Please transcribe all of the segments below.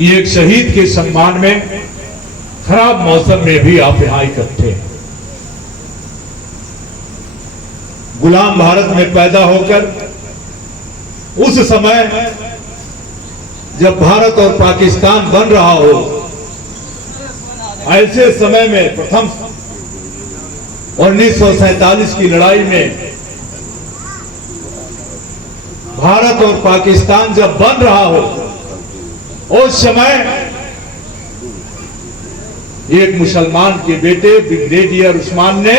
कि एक शहीद के सम्मान में खराब मौसम में भी आप यहाँ इकट्ठे हैं। गुलाम भारत में पैदा होकर उस समय जब भारत और पाकिस्तान बन रहा हो, ऐसे समय में प्रथम 1947 की लड़ाई में भारत और पाकिस्तान जब बन रहा हो, उस समय एक मुसलमान के बेटे ब्रिगेडियर उस्मान ने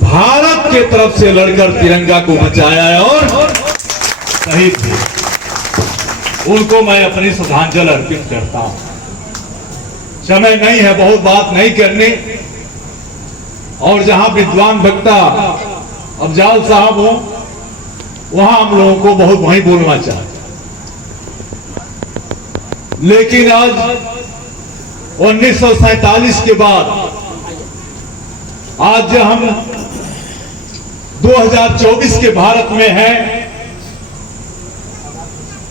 भारत के तरफ से लड़कर तिरंगा को बचाया और शहीद हुए। उनको मैं अपनी श्रद्धांजलि अर्पित करता हूं। समय नहीं है बहुत बात नहीं करनी, और जहां विद्वान वक्ता अफजाल साहब हो, वहां हम लोगों को बहुत वहीं बोलना चाहिए। लेकिन आज 1947 के बाद आज जब हम 2024 के भारत में हैं,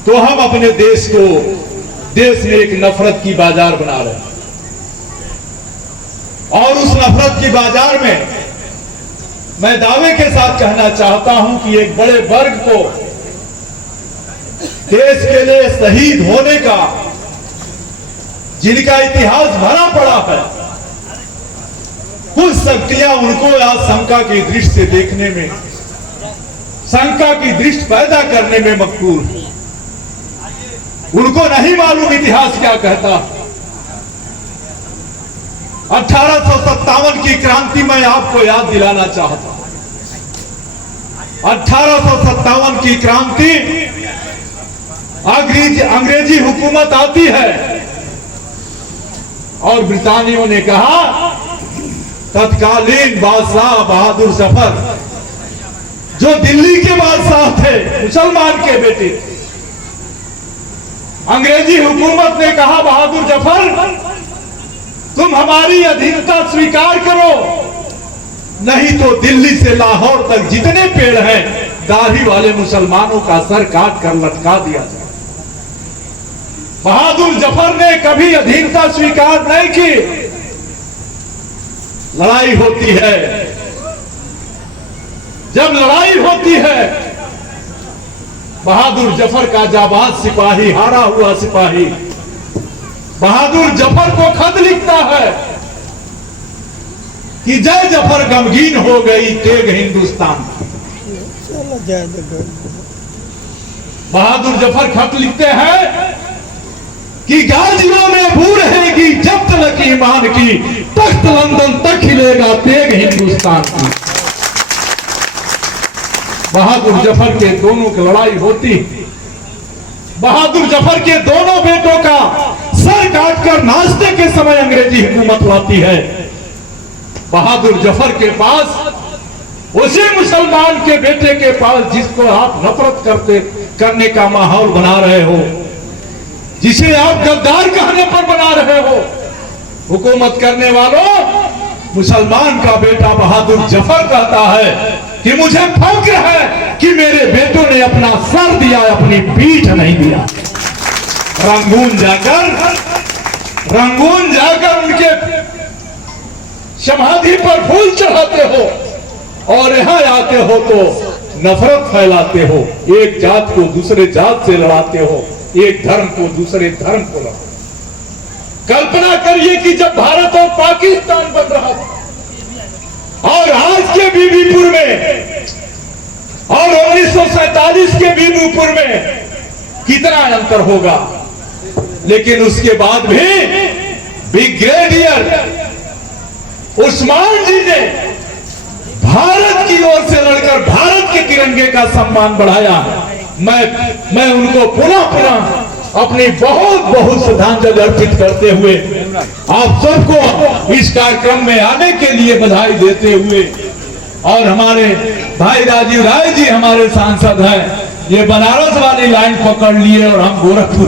तो हम अपने देश में एक नफरत की बाजार बना रहे हैं। और उस नफरत की बाजार में मैं दावे के साथ कहना चाहता हूं कि एक बड़े वर्ग को देश के लिए शहीद होने का, जिनका इतिहास भरा पड़ा है, कुछ शक्तियां उनको आज शंका की दृष्टि से देखने में, शंका की दृष्टि पैदा करने में मकबूल है। उनको नहीं मालूम इतिहास क्या कहता। 1857 की क्रांति में आपको याद दिलाना चाहता हूं। 1857 की क्रांति, अंग्रेजी हुकूमत आती है और ब्रितानियों ने कहा, तत्कालीन बादशाह बहादुर जफर, जो दिल्ली के बादशाह थे, मुसलमान के बेटे, अंग्रेजी हुकूमत ने कहा, बहादुर जफर तुम हमारी अधीनता स्वीकार करो, नहीं तो दिल्ली से लाहौर तक जितने पेड़ हैं, दाढ़ी वाले मुसलमानों का सर काट कर लटका दिया जाए। बहादुर जफर ने कभी अधीनता स्वीकार नहीं की। लड़ाई होती है, जब लड़ाई होती है, बहादुर जफर का जाबाज सिपाही, हारा हुआ सिपाही, बहादुर जफर को खत लिखता है कि जय जफर गमगीन हो गई तेग हिंदुस्तान। बहादुर जफर खत लिखते हैं कि गाजियों में भू रहेगी जब तक ईमान की, तख्त लंदन तक हिलेगा तेग हिंदुस्तान की। बहादुर जफर के दोनों की लड़ाई होती, बहादुर जफर के दोनों बेटों का सर काटकर नाश्ते के समय अंग्रेजी हुकूमत लाती है। बहादुर जफर के पास, उसी मुसलमान के बेटे के पास जिसको आप नफरत करने का माहौल बना रहे हो, जिसे आप गद्दार कहने पर बना रहे हो, हुकूमत करने वालों, मुसलमान का बेटा बहादुर जफर कहता है कि मुझे फख्र है कि मेरे बेटों ने अपना सर दिया, अपनी पीठ नहीं दिया। रंगून जाकर उनके समाधि पर फूल चढ़ाते हो और यहां आते हो तो नफरत फैलाते हो, एक जात को दूसरे जात से लड़ाते हो, एक धर्म को दूसरे धर्म को लड़ाते। कल्पना करिए कि जब भारत और पाकिस्तान बन रहा था और आज के बीबीपुर में और 1947 के बीबीपुर में कितना अंतर होगा। लेकिन उसके बाद भी ब्रिगेडियर उस्मान जी ने भारत की ओर से लड़कर भारत के तिरंगे का सम्मान बढ़ाया। मैं उनको पुनः अपनी बहुत बहुत श्रद्धांजलि अर्पित करते हुए आप सबको इस कार्यक्रम में आने के लिए बधाई देते हुए, और हमारे भाई राजीव राय जी हमारे सांसद हैं, ये बनारस वाली लाइन पकड़ लिए और हम गोरखपुर